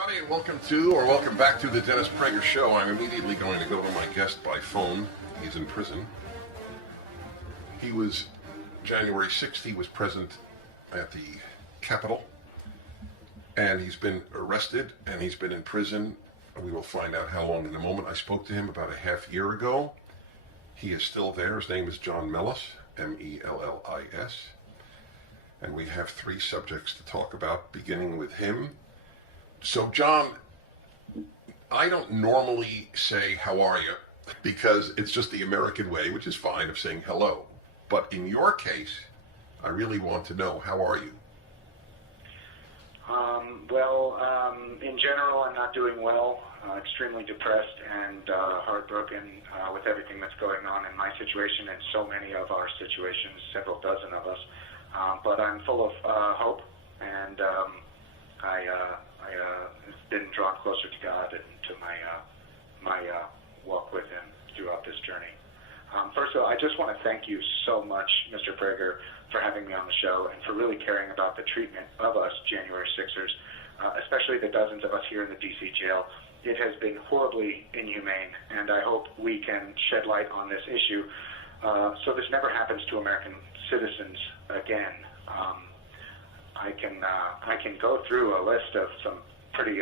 everybody, and welcome back to the Dennis Prager Show. I'm immediately going to go to my guest by phone. He's in prison. He was, January 6th, he was present at the Capitol, and he's been arrested, and he's been in prison. We will find out how long in a moment. I spoke to him about a half year ago. He is still there. His name is John Mellis, M-E-L-L-I-S. And we have three subjects to talk about, beginning with him. So, John, I don't normally say, how are you? Because it's just the American way, which is fine, of saying hello. But in your case, I really want to know, how are you? In general, I'm not doing well. Extremely depressed and heartbroken with everything that's going on in my situation and so many of our situations, several dozen of us. But I'm full of hope, and I've been drawn closer to God and to my walk with Him throughout this journey. First of all, I just want to thank you so much, Mr. Prager, for having me on the show and for really caring about the treatment of us January 6ers, especially the dozens of us here in the D.C. jail. It has been horribly inhumane, and I hope we can shed light on this issue so this never happens to American citizens again. I can go through a list of some pretty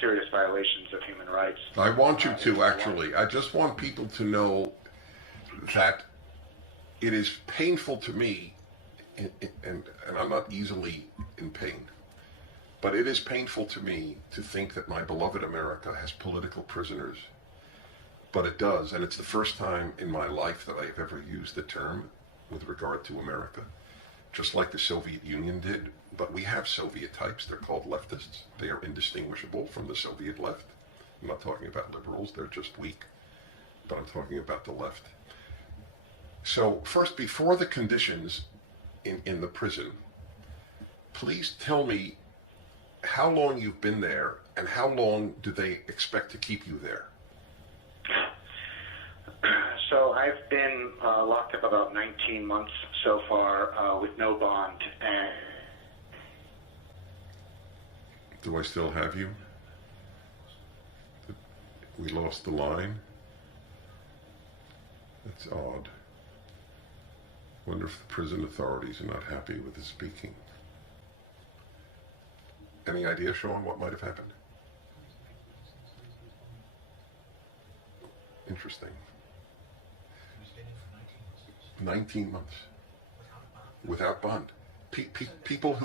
serious violations of human rights. I want you to, actually. I just want people to know that it is painful to me, and I'm not easily in pain, but it is painful to me to think that my beloved America has political prisoners. But it does, and it's the first time in my life that I've ever used the term with regard to America, just like the Soviet Union did. But we have Soviet types. They're called leftists. They are indistinguishable from the Soviet left. I'm not talking about liberals. They're just weak. But I'm talking about the left. So first, before the conditions in the prison, please tell me how long you've been there and how long do they expect to keep you there? So I've been locked up about 19 months so far with no bond. And do I still have you? We lost the line? That's odd. Wonder if the prison authorities are not happy with his speaking. Any idea, Sean, what might have happened? Interesting. 19 months. Without bond. People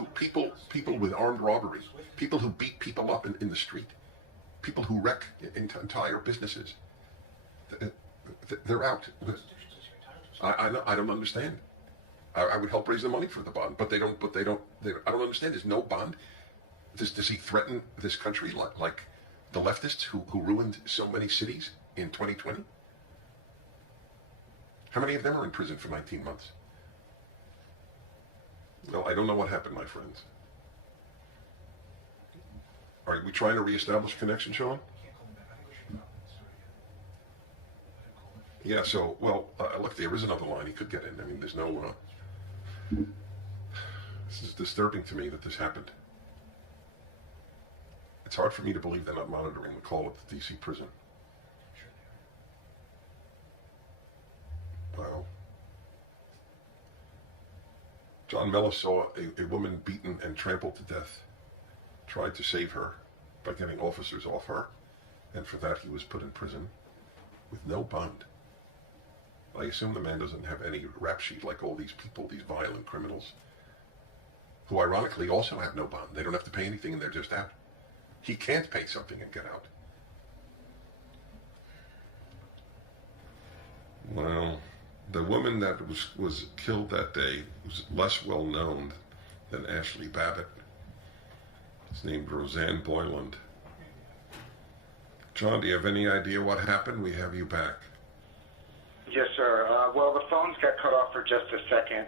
with armed robbery. People who beat people up in the street. People who wreck entire businesses. They're out. I don't understand. I would help raise the money for the bond, but they don't. I don't understand. There's no bond. Does he threaten this country like the leftists who ruined so many cities in 2020? How many of them are in prison for 19 months? Well, I don't know what happened, my friends. Are we trying to reestablish connection, Sean? Yeah, so, well, look, there is another line he could get in. I mean, there's no... This is disturbing to me that this happened. It's hard for me to believe they're not monitoring the call at the D.C. prison. Wow. John Mellis saw a woman beaten and trampled to death, tried to save her by getting officers off her, and for that he was put in prison with no bond. I assume the man doesn't have any rap sheet like all these people, these violent criminals, who ironically also have no bond. They don't have to pay anything and they're just out. He can't pay something and get out. Well, the woman that was killed that day was less well known than Ashley Babbitt. It's named Roseanne Boyland. John, do you have any idea what happened? We have you back. Yes, sir. Well, the phones got cut off for just a second.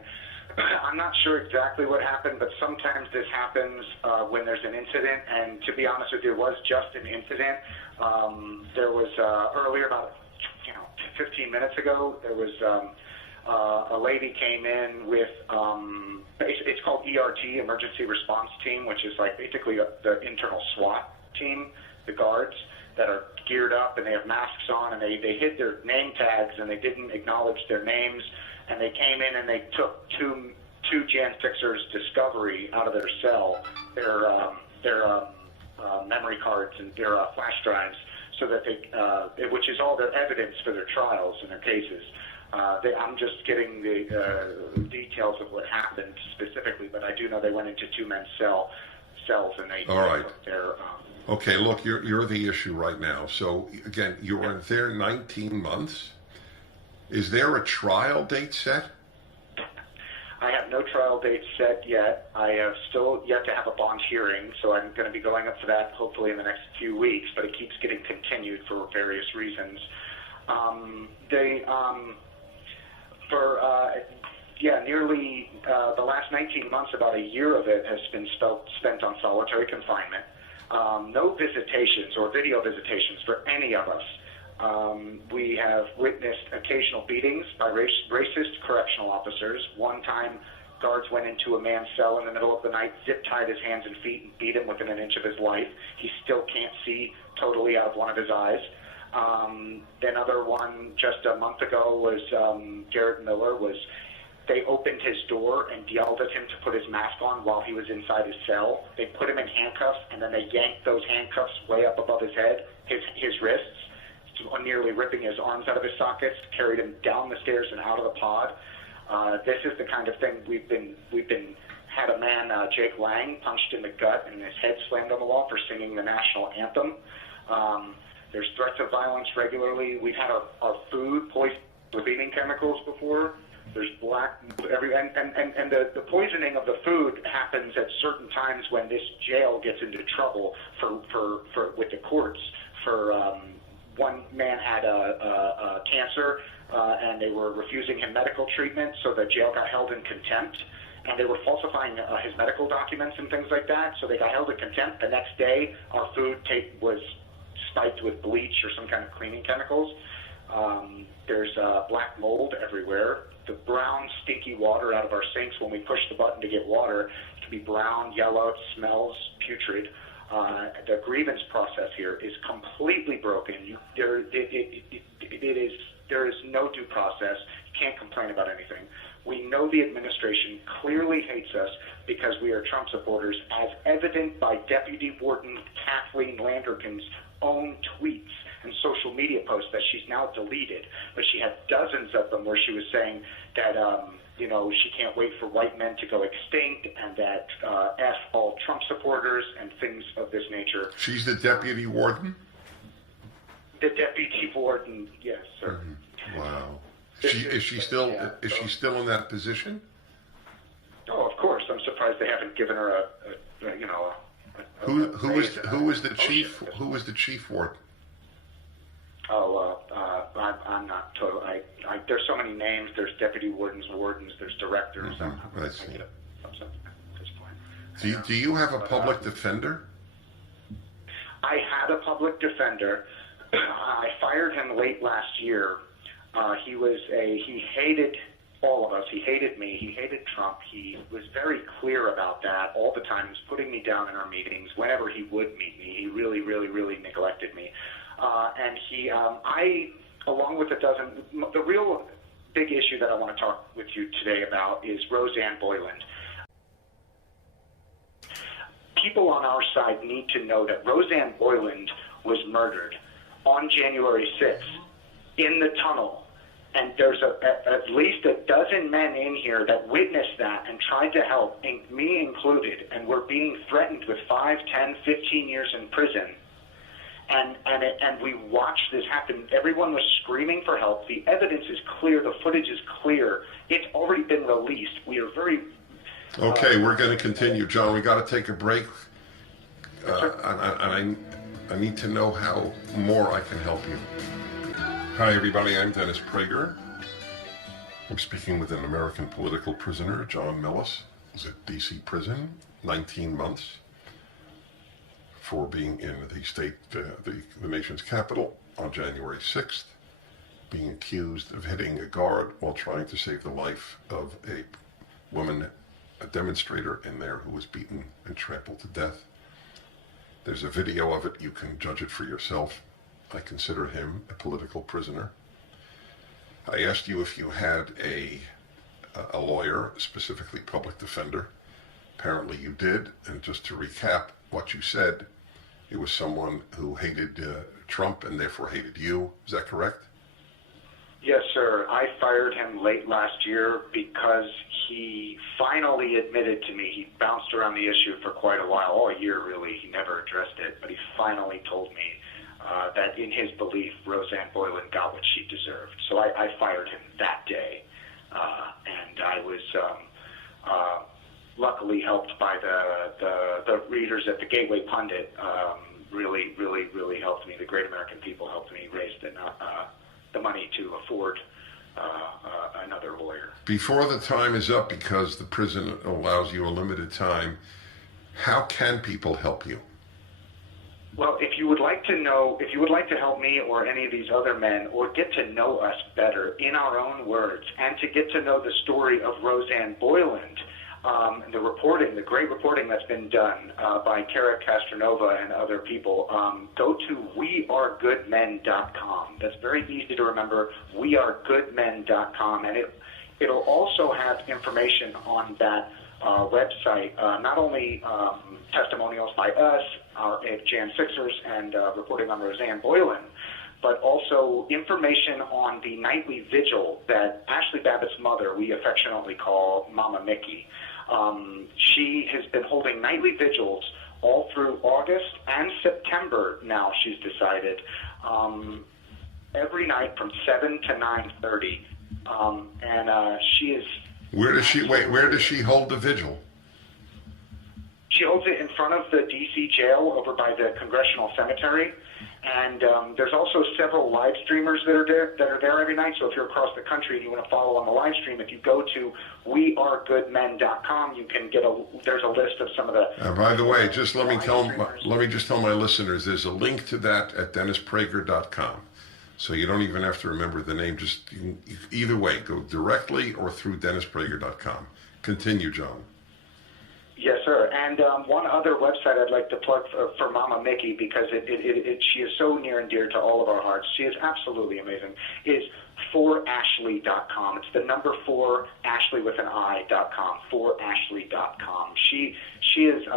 I'm not sure exactly what happened, but sometimes this happens when there's an incident, and to be honest with you, it was just an incident. There was earlier, about 15 minutes ago, there was a lady came in with, it's called ERT, Emergency Response Team, which is like basically the internal SWAT team, the guards that are geared up and they have masks on, and they hid their name tags and they didn't acknowledge their names, and they came in and they took two Jan Fixer's Discovery out of their cell, their memory cards and their flash drives, so that which is all their evidence for their trials and their cases. I'm just getting the details of what happened specifically, but I do know they went into two men's cells and they all right. took their. Okay, look, you're the issue right now. So again, you were there 19 months. Is there a trial date set? I have no trial date set yet. I have still yet to have a bond hearing, so I'm going to be going up for that hopefully in the next few weeks, but it keeps getting continued for various reasons. Nearly the last 19 months, about a year of it has been spent on solitary confinement. No visitations or video visitations for any of us. We have witnessed occasional beatings by racist correctional officers. One time, guards went into a man's cell in the middle of the night, zip-tied his hands and feet, and beat him within an inch of his life. He still can't see totally out of one of his eyes. Another one just a month ago was Garrett Miller. They opened his door and yelled at him to put his mask on while he was inside his cell. They put him in handcuffs, and then they yanked those handcuffs way up above his head, his wrists, nearly ripping his arms out of his sockets, carried him down the stairs and out of the pod. This is the kind of thing had a man, Jake Lang, punched in the gut and his head slammed on the wall for singing the national anthem. There's threats of violence regularly. We've had our food poisoned with eating chemicals before. There's and the poisoning of the food happens at certain times when this jail gets into trouble with the courts. One man had a cancer, and they were refusing him medical treatment, so the jail got held in contempt, and they were falsifying his medical documents and things like that, so they got held in contempt. The next day, our food was spiked with bleach or some kind of cleaning chemicals. There's black mold everywhere. The brown, stinky water out of our sinks, when we push the button to get water, it can be brown, yellow, it smells putrid. The grievance process here is completely broken. There is no due process. You can't complain about anything. We know the administration clearly hates us because we are Trump supporters, as evident by Deputy Warden Kathleen Landerkin's own tweets and social media posts that she's now deleted. But she had dozens of them where she was saying that she can't wait for white men to go extinct, and that F all Trump supporters and things of this nature. She's the deputy warden? The deputy warden, yes, sir. Mm-hmm. Wow. Is she still in that position? Oh, of course. I'm surprised they haven't given her Who was the chief? Who was the chief warden? I'm not total. There's so many names. There's deputy wardens, there's directors. Mm-hmm. I see. At this point. Do you have a public defender? I had a public defender. I fired him late last year. He hated all of us. He hated me. He hated Trump. He was very clear about that all the time. He was putting me down in our meetings. Whenever he would meet me, he really, really, really neglected me. I, along with a dozen, the real big issue that I want to talk with you today about is Roseanne Boyland. People on our side need to know that Roseanne Boyland was murdered on January 6th in the tunnel. And there's at least a dozen men in here that witnessed that and tried to help, me included, and we're being threatened with 5, 10, 15 years in prison. And we watched this happen. Everyone was screaming for help. The evidence is clear. The footage is clear. It's already been released. We are very... Okay, we're going to continue, John. We got to take a break. I need to know how more I can help you. Hi, everybody. I'm Dennis Prager. I'm speaking with an American political prisoner, John Millis. He's at D.C. prison, 19 months for being in the nation's capital on January 6th, being accused of hitting a guard while trying to save the life of a woman, a demonstrator in there who was beaten and trampled to death. There's a video of it. You can judge it for yourself. I consider him a political prisoner. I asked you if you had a lawyer, specifically public defender. Apparently you did. And just to recap what you said, it was someone who hated Trump and therefore hated you. Is that correct? Yes, sir. I fired him late last year because he finally admitted to me. He bounced around the issue for quite a while, all year really. He never addressed it, but he finally told me that in his belief, Roseanne Boyland got what she deserved. So I fired him that day, and I was luckily helped by the readers at the Gateway Pundit. Really helped me. The great American people helped me raise the money to afford another lawyer. Before the time is up, because the prison allows you a limited time, how can people help you? Well, if you would like to help me or any of these other men, or get to know us better in our own words, and to get to know the story of Roseanne Boyland, the great reporting that's been done by Kara Castronova and other people, go to wearegoodmen.com. That's very easy to remember, wearegoodmen.com, and it'll also have information on that website, not only testimonials by us, our Jan Sixers, and reporting on Roseanne Boyland, but also information on the nightly vigil that Ashley Babbitt's mother, we affectionately call Mama Mickey. She has been holding nightly vigils all through August and September now, she's decided, every night from 7 to 9:30. And she is... Where does she hold the vigil? She holds it in front of the D.C. jail over by the Congressional Cemetery. And there's also several live streamers that are there every night. So if you're across the country and you want to follow on the live stream, if you go to wearegoodmen.com, you can get there's a list of some of the. By the way, just let me just tell my listeners, there's a link to that at DennisPrager.com. So you don't even have to remember the name. Just either way, go directly or through DennisPrager.com. Continue, John. Yes, sir. And one other website I'd like to plug for Mama Mickey, because she is so near and dear to all of our hearts. She is absolutely amazing. Is forashley.com. It's the number 4, Ashley with an I.com, forashley.com. She is,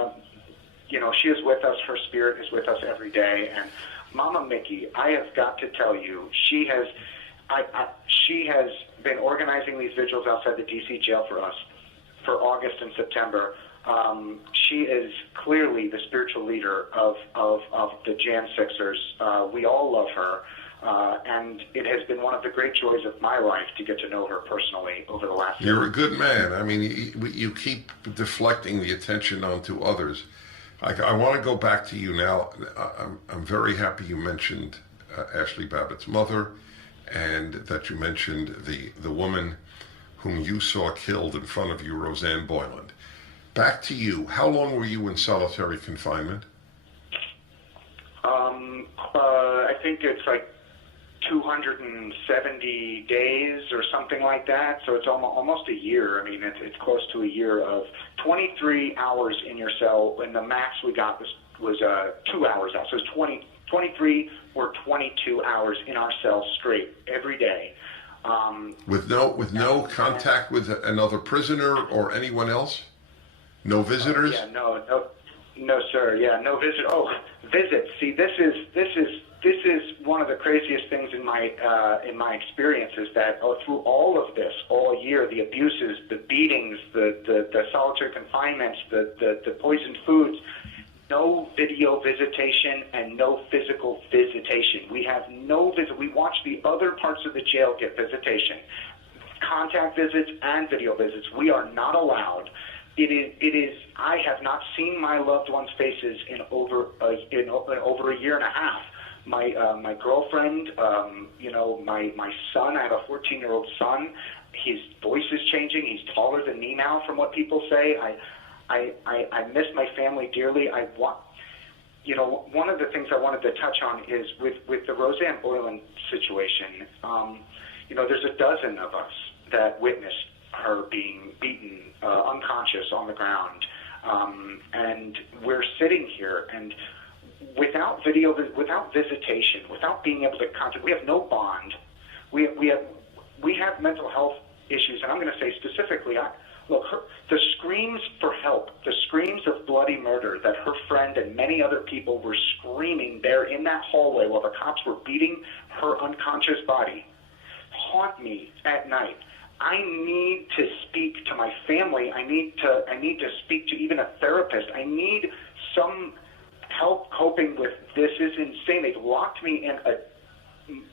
she is with us. Her spirit is with us every day. And Mama Mickey, I have got to tell you, she has been organizing these vigils outside the D.C. jail for us for August and September. She is clearly the spiritual leader of the Jan Sixers. We all love her, and it has been one of the great joys of my life to get to know her personally over the last year. You're a good man. I mean, you keep deflecting the attention onto others. I want to go back to you now. I'm very happy you mentioned Ashley Babbitt's mother, and that you mentioned the woman whom you saw killed in front of you, Roseanne Boyland. Back to you. How long were you in solitary confinement? I think it's like 270 days or something like that. So it's almost a year. I mean, it's close to a year of 23 hours in your cell, and the max we got was 2 hours out. So it's 23 or 22 hours in our cell straight every day. With no contact with another prisoner or anyone else? No visitors? No, sir. Yeah, no visit. Oh, visits. See, this is one of the craziest things in my experience, is that through all of this, all year, the abuses, the beatings, the solitary confinements, the poisoned foods, no video visitation and no physical visitation. We have no visit. We watch the other parts of the jail get visitation, contact visits and video visits. We are not allowed. It is. I have not seen my loved ones' faces in over a year and a half. My girlfriend, my son. I have a 14-year-old son. His voice is changing. He's taller than me now, from what people say. I miss my family dearly. One of the things I wanted to touch on is with the Roseanne Boyland situation. There's a dozen of us that witnessed her being beaten unconscious on the ground, and we're sitting here, and without video, without visitation, without being able to contact, we have no bond. We have mental health issues, and I'm going to say specifically, look, the screams for help, the screams of bloody murder that her friend and many other people were screaming there in that hallway while the cops were beating her unconscious body, haunt me at night. I need to speak to my family. I need to speak to even a therapist. I need some help coping with this. Is insane. They've locked me in a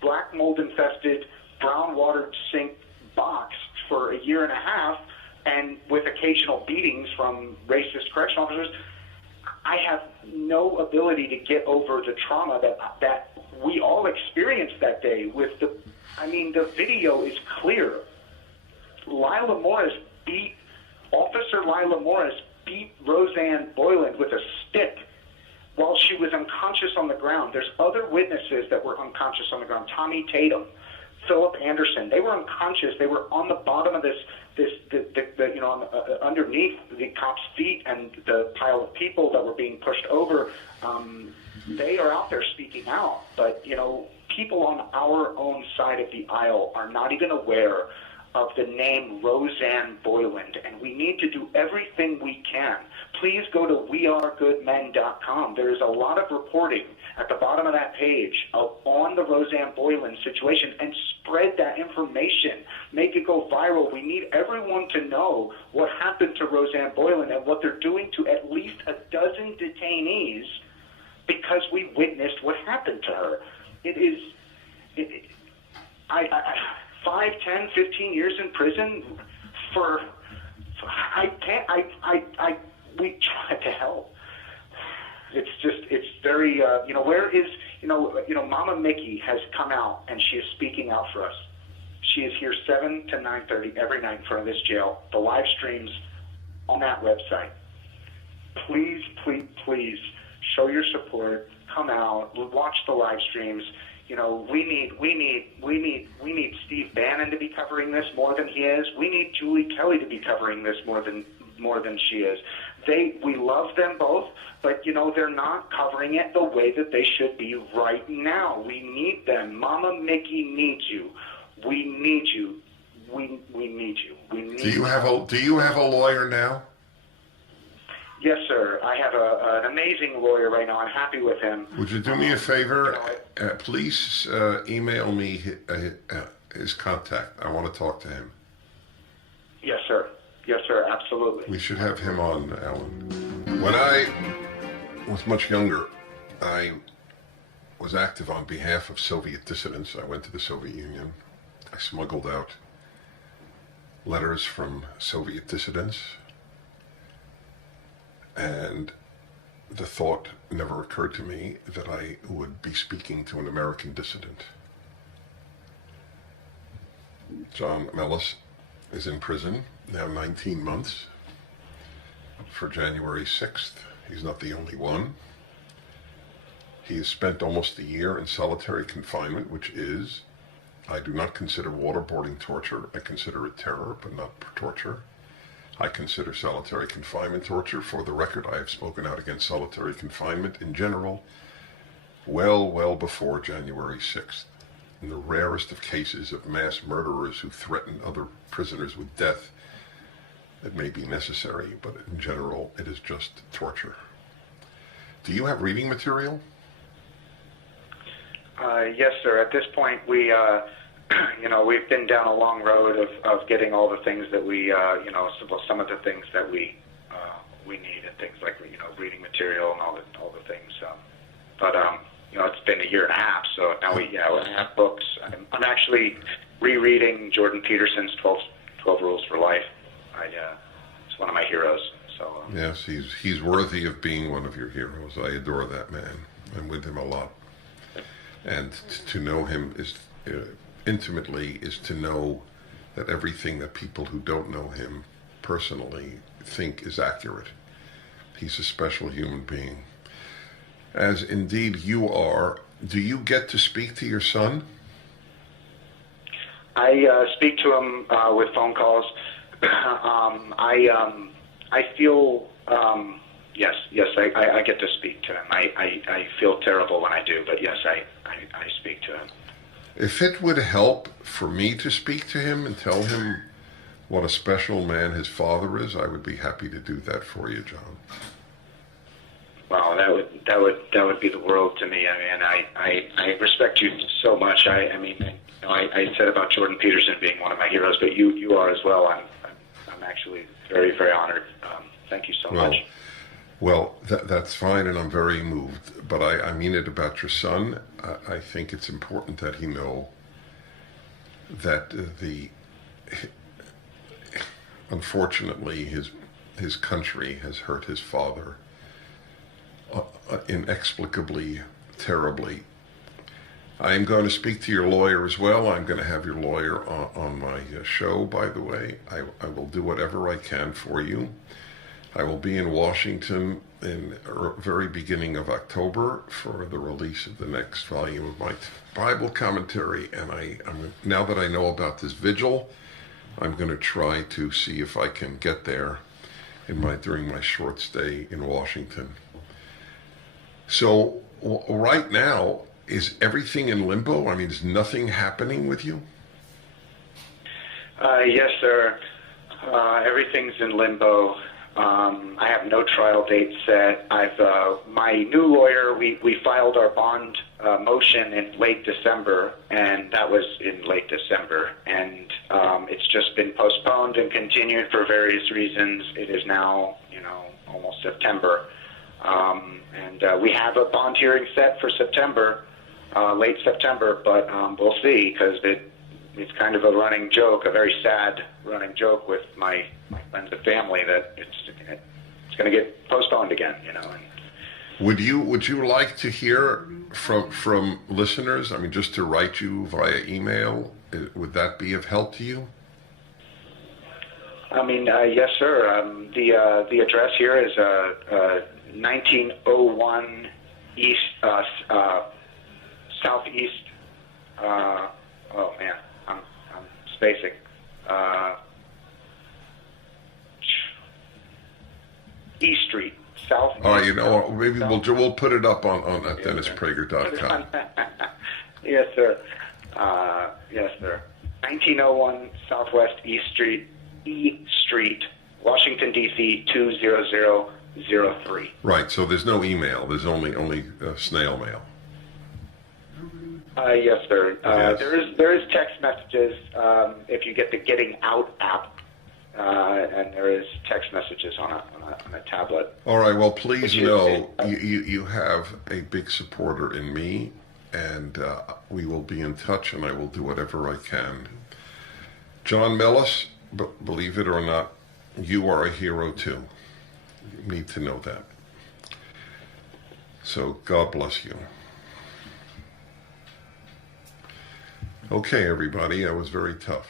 black mold infested, brown watered sink box for a year and a half, and with occasional beatings from racist correctional officers. I have no ability to get over the trauma that we all experienced that day. The video is clear. Officer Lila Morris beat Roseanne Boyland with a stick while she was unconscious on the ground. There's other witnesses that were unconscious on the ground. Tommy Tatum, Philip Anderson, they were unconscious. They were on the bottom of underneath the cops' feet and the pile of people that were being pushed over. They are out there speaking out, but people on our own side of the aisle are not even aware of the name Roseanne Boyland, and we need to do everything we can. Please go to wearegoodmen.com. There is a lot of reporting at the bottom of that page on the Roseanne Boyland situation, and spread that information. Make it go viral. We need everyone to know what happened to Roseanne Boyland and what they're doing to at least a dozen detainees, because we witnessed what happened to her. 5, 10, 15 years in prison we tried to help. It's very, where is, Mama Mickey has come out and she is speaking out for us. She is here 7 to 9:30 every night in front of this jail. The live streams on that website. Please, please, please show your support. Come out, watch the live streams. We need Steve Bannon to be covering this more than he is. We need Julie Kelly to be covering this more than she is. We love them both, but they're not covering it the way that they should be right now. We need them. Mama Mickey needs you. We need you. We need you. Do you have a lawyer now? Yes, sir. I have an amazing lawyer right now. I'm happy with him. Would you do me a favor? Please email me his contact. I want to talk to him. Yes, sir. Yes, sir. Absolutely. We should have him on, Alan. When I was much younger, I was active on behalf of Soviet dissidents. I went to the Soviet Union. I smuggled out letters from Soviet dissidents. And the thought never occurred to me that I would be speaking to an American dissident. John Mellis is in prison, now 19 months, for January 6th. He's not the only one. He has spent almost a year in solitary confinement, which is, I do not consider waterboarding torture. I consider it terror, but not torture. I consider solitary confinement torture. For the record, I have spoken out against solitary confinement in general well before January 6th. In the rarest of cases of mass murderers who threaten other prisoners with death, it may be necessary, but in general, it is just torture. Do you have reading material? Yes, sir. At this point, we've been down a long road of getting all the things that we, some of the things that we need, and things like, reading material and all the things. It's been a year and a half, so now we have books. I'm actually rereading Jordan Peterson's 12 Rules for Life. It's one of my heroes. So yes, he's worthy of being one of your heroes. I adore that man. I'm with him a lot, and to know him is intimately is to know that everything that people who don't know him personally think is accurate. He's a special human being, as indeed you are. Do you get to speak to your son? I speak to him with phone calls. I feel Yes, I get to speak to him. I feel terrible when I do, but yes, I speak to him. If it would help for me to speak to him and tell him what a special man his father is, I would be happy to do that for you, John. Well, that would be the world to me. I mean, I respect you so much. I mean, I said about Jordan Peterson being one of my heroes, but you are as well. I'm actually very, very honored. Thank you so much. Well, that's fine, and I'm very moved. But I mean it about your son. I think it's important that he know that unfortunately, his country has hurt his father inexplicably, terribly. I am going to speak to your lawyer as well. I'm going to have your lawyer on my show, by the way. I will do whatever I can for you. I will be in Washington in the very beginning of October for the release of the next volume of my Bible commentary. And now that I know about this vigil, I'm going to try to see if I can get there during my short stay in Washington. So right now, is everything in limbo? I mean, is nothing happening with you? Yes, sir. Everything's in limbo. I have no trial date set. My new lawyer, we filed our bond motion in late December, and that was in late December. And it's just been postponed and continued for various reasons. It is now, almost September. And we have a bond hearing set for September, late September, but we'll see, because it's kind of a running joke, a very sad running joke with my friends and family that it's going to get postponed again, And would you like to hear from listeners? I mean, just to write you via email, would that be of help to you? I mean, yes, sir. The address here is 1901 East Southeast. Oh man, I'm spacing. East Street, South. All right, maybe we'll put it up on at DennisPrager.com. Yes, sir. Yes, sir. 1901 Southwest E Street, Washington D.C. 20003. Right. So there's no email. There's only snail mail. Yes, sir. Yes. There is text messages if you get the Getting Out app. And there is text messages on a tablet. All right. Well, please know you have a big supporter in me, and we will be in touch, and I will do whatever I can. John Millis, believe it or not, you are a hero too. You need to know that. So God bless you. Okay, everybody, that was very tough.